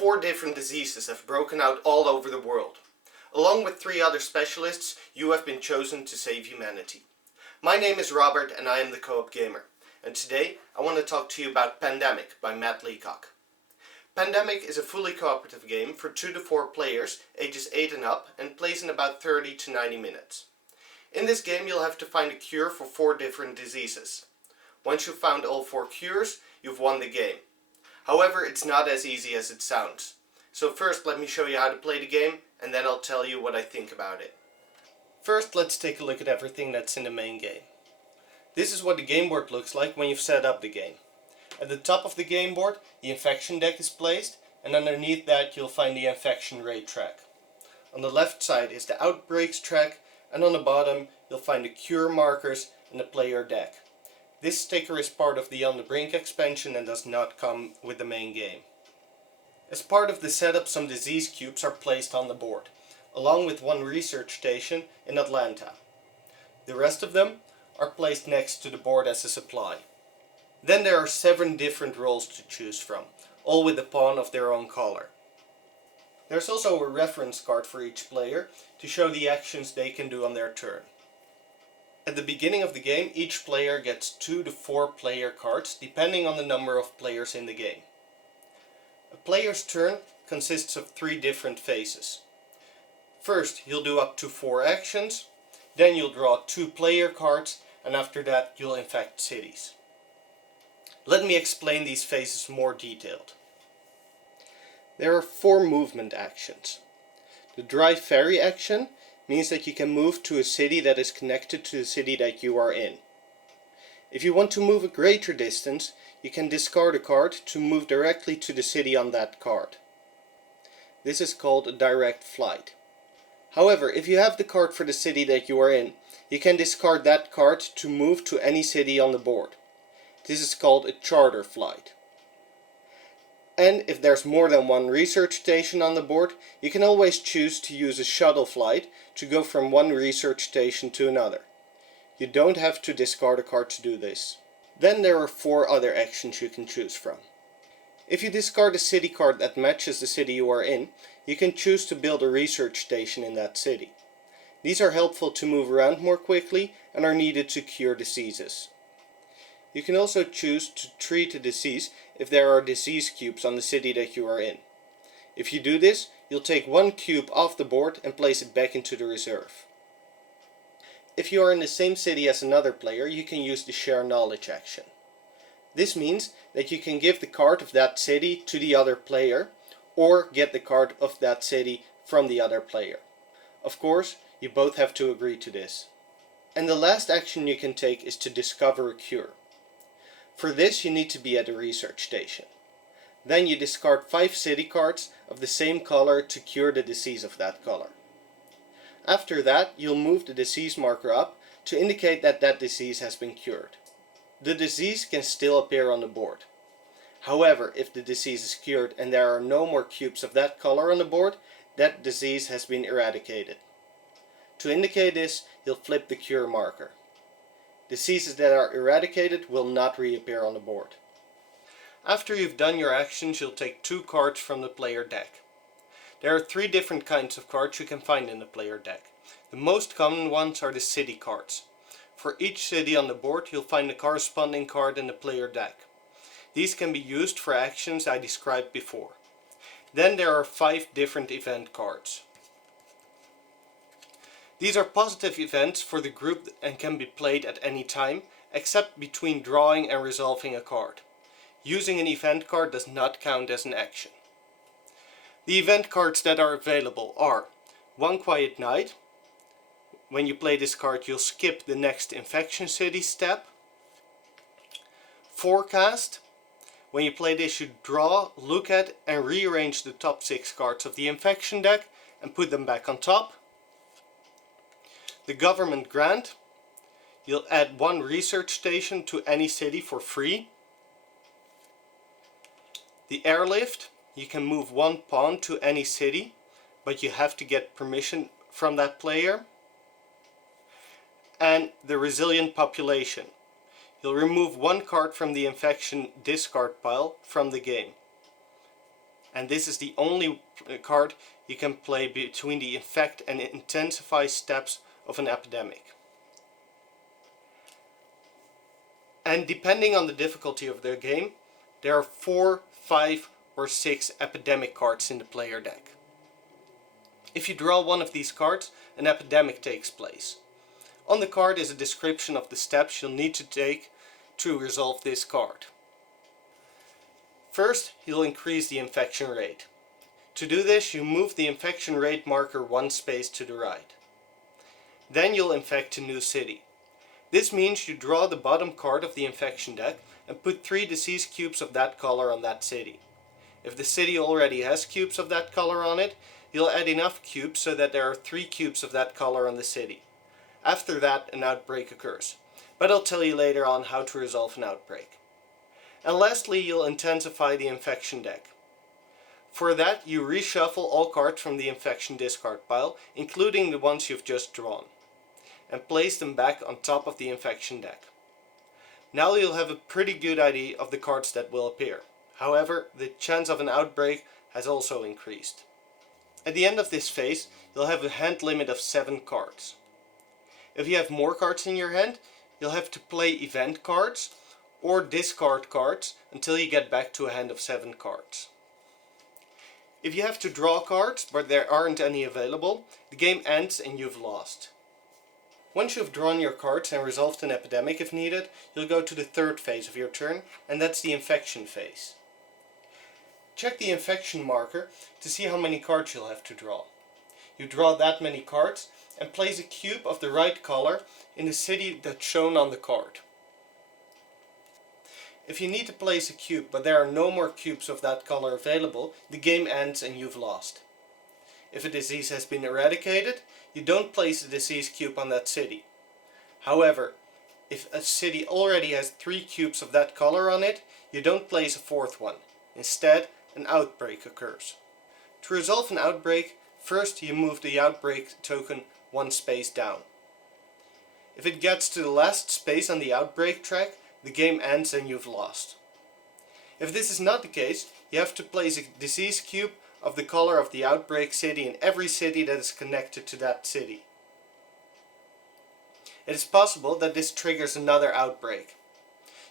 4 different diseases have broken out all over the world. Along with 3 other specialists, you have been chosen to save humanity. My name is Robert and I am the Co-op Gamer. And today I want to talk to you about Pandemic by Matt Leacock. Pandemic is a fully cooperative game for 2 to 4 players, ages 8 and up, and plays in about 30 to 90 minutes. In this game you'll have to find a cure for 4 different diseases. Once you've found all 4 cures, you've won the game. However, it's not as easy as it sounds. So first let me show you how to play the game, and then I'll tell you what I think about it. First, let's take a look at everything that's in the main game. This is what the game board looks like when you've set up the game. At the top of the game board, the infection deck is placed, and underneath that you'll find the infection rate track. On the left side is the outbreaks track, and on the bottom you'll find the cure markers and the player deck. This sticker is part of the On the Brink expansion and does not come with the main game. As part of the setup, some disease cubes are placed on the board, along with 1 research station in Atlanta. The rest of them are placed next to the board as a supply. Then there are 7 different roles to choose from, all with a pawn of their own color. There's also a reference card for each player to show the actions they can do on their turn. At the beginning of the game, each player gets 2 to 4 player cards, depending on the number of players in the game. A player's turn consists of 3 different phases. First, you'll do up to 4 actions, then you'll draw 2 player cards, and after that you'll infect cities. Let me explain these phases more detailed. There are 4 movement actions. The drive ferry action means that you can move to a city that is connected to the city that you are in. If you want to move a greater distance, you can discard a card to move directly to the city on that card. This is called a direct flight. However, if you have the card for the city that you are in, you can discard that card to move to any city on the board. This is called a charter flight. And if there's more than 1 research station on the board, you can always choose to use a shuttle flight to go from 1 research station to another. You don't have to discard a card to do this. Then there are 4 other actions you can choose from. If you discard a city card that matches the city you are in, you can choose to build a research station in that city. These are helpful to move around more quickly and are needed to cure diseases. You can also choose to treat a disease if there are disease cubes on the city that you are in. If you do this, you'll take 1 cube off the board and place it back into the reserve. If you are in the same city as another player, you can use the share knowledge action. This means that you can give the card of that city to the other player, or get the card of that city from the other player. Of course, you both have to agree to this. And the last action you can take is to discover a cure. For this you need to be at a research station. Then you discard 5 city cards of the same color to cure the disease of that color. After that you'll move the disease marker up to indicate that that disease has been cured. The disease can still appear on the board. However, if the disease is cured and there are no more cubes of that color on the board, that disease has been eradicated. To indicate this, you'll flip the cure marker. Diseases that are eradicated will not reappear on the board. After you've done your actions, you'll take 2 cards from the player deck. There are 3 different kinds of cards you can find in the player deck. The most common ones are the city cards. For each city on the board, you'll find the corresponding card in the player deck. These can be used for actions I described before. Then there are 5 different event cards. These are positive events for the group and can be played at any time, except between drawing and resolving a card. Using an event card does not count as an action. The event cards that are available are 1 Quiet Night. When you play this card you'll skip the next infection city step. Forecast. When you play this you draw, look at and rearrange the top 6 cards of the infection deck and put them back on top. The government grant. You'll add 1 research station to any city for free. The airlift. You can move 1 pawn to any city, but you have to get permission from that player. And the resilient population. You'll remove 1 card from the infection discard pile from the game. and this is the only card you can play between the infect and intensify steps of an epidemic. And depending on the difficulty of the game, there are 4, 5 or 6 epidemic cards in the player deck. If you draw one of these cards, an epidemic takes place. On the card is a description of the steps you'll need to take to resolve this card. First, you'll increase the infection rate. To do this, you move the infection rate marker one space to the right. Then you'll infect a new city. This means you draw the bottom card of the infection deck and put 3 disease cubes of that color on that city. If the city already has cubes of that color on it, you'll add enough cubes so that there are 3 cubes of that color on the city. After that, an outbreak occurs, but I'll tell you later on how to resolve an outbreak. And lastly, you'll intensify the infection deck. For that, you reshuffle all cards from the infection discard pile, including the ones you've just drawn, and place them back on top of the infection deck. Now you'll have a pretty good idea of the cards that will appear. However, the chance of an outbreak has also increased. At the end of this phase, you'll have a hand limit of 7 cards. If you have more cards in your hand, you'll have to play event cards or discard cards until you get back to a hand of 7 cards. If you have to draw cards but there aren't any available, the game ends and you've lost. Once you've drawn your cards and resolved an epidemic if needed, you'll go to the third phase of your turn, and that's the infection phase. Check the infection marker to see how many cards you'll have to draw. You draw that many cards and place a cube of the right color in the city that's shown on the card. If you need to place a cube but there are no more cubes of that color available, the game ends and you've lost. If a disease has been eradicated, you don't place a disease cube on that city. However, if a city already has 3 cubes of that color on it, you don't place a 4th one. Instead, an outbreak occurs. To resolve an outbreak, first you move the outbreak token one space down. If it gets to the last space on the outbreak track, the game ends and you've lost. If this is not the case, you have to place a disease cube of the color of the outbreak city in every city that is connected to that city. It is possible that this triggers another outbreak.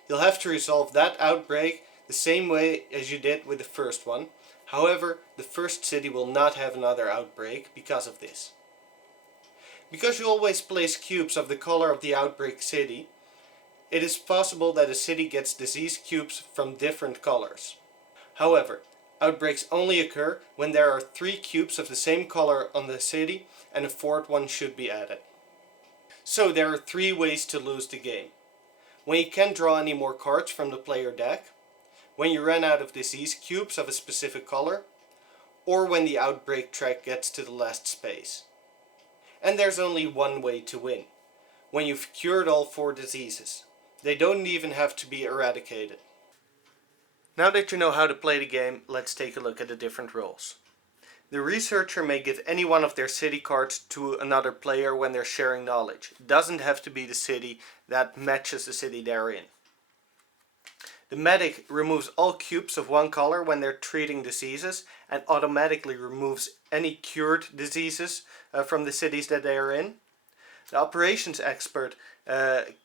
You'll have to resolve that outbreak the same way as you did with the first one. However, the first city will not have another outbreak because of this. Because you always place cubes of the color of the outbreak city, it is possible that a city gets disease cubes from different colors. However, outbreaks only occur when there are 3 cubes of the same color on the city and a 4th one should be added. So there are 3 ways to lose the game. When you can't draw any more cards from the player deck, when you run out of disease cubes of a specific color, or when the outbreak track gets to the last space. And there's only one way to win: when you've cured all 4 diseases. They don't even have to be eradicated. Now that you know how to play the game, let's take a look at the different roles. The researcher may give any one of their city cards to another player when they're sharing knowledge. It doesn't have to be the city that matches the city they're in. The medic removes all cubes of one color when they're treating diseases and automatically removes any cured diseases from the cities that they are in. The operations expert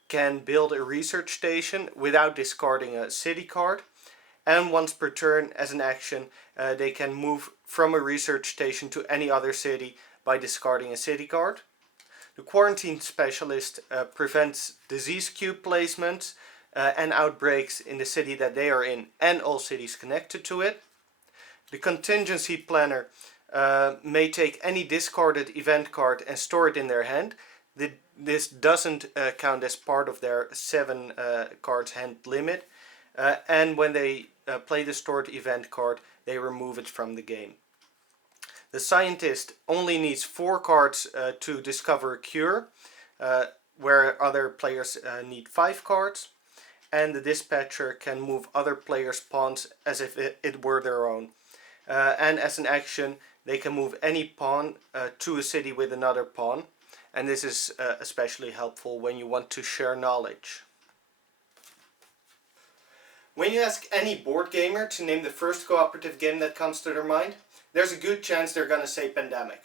can build a research station without discarding a city card, and once per turn as an action they can move from a research station to any other city by discarding a city card. The quarantine specialist prevents disease cube placements and outbreaks in the city that they are in and all cities connected to it. The contingency planner may take any discarded event card and store it in their hand. This doesn't count as part of their 7 cards hand limit, and when they play the stored event card, they remove it from the game. The scientist only needs 4 cards to discover a cure, where other players need 5 cards, and the dispatcher can move other players' pawns as if it were their own. And as an action, they can move any pawn to a city with another pawn. And this is especially helpful when you want to share knowledge. When you ask any board gamer to name the first cooperative game that comes to their mind, there's a good chance they're gonna say Pandemic.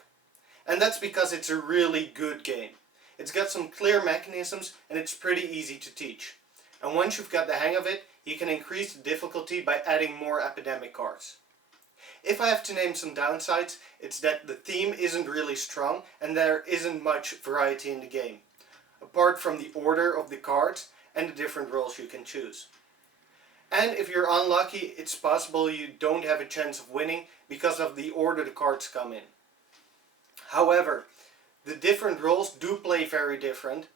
And that's because it's a really good game. It's got some clear mechanisms and it's pretty easy to teach. And once you've got the hang of it, you can increase the difficulty by adding more epidemic cards. If I have to name some downsides, it's that the theme isn't really strong and there isn't much variety in the game, apart from the order of the cards and the different roles you can choose. And if you're unlucky, it's possible you don't have a chance of winning because of the order the cards come in. However, the different roles do play very different,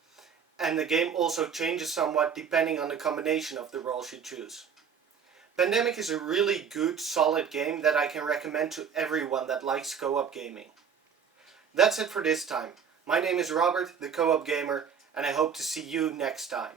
and the game also changes somewhat depending on the combination of the roles you choose. Pandemic is a really good, solid game that I can recommend to everyone that likes co-op gaming. That's it for this time. My name is Robert, the Co-op Gamer, and I hope to see you next time.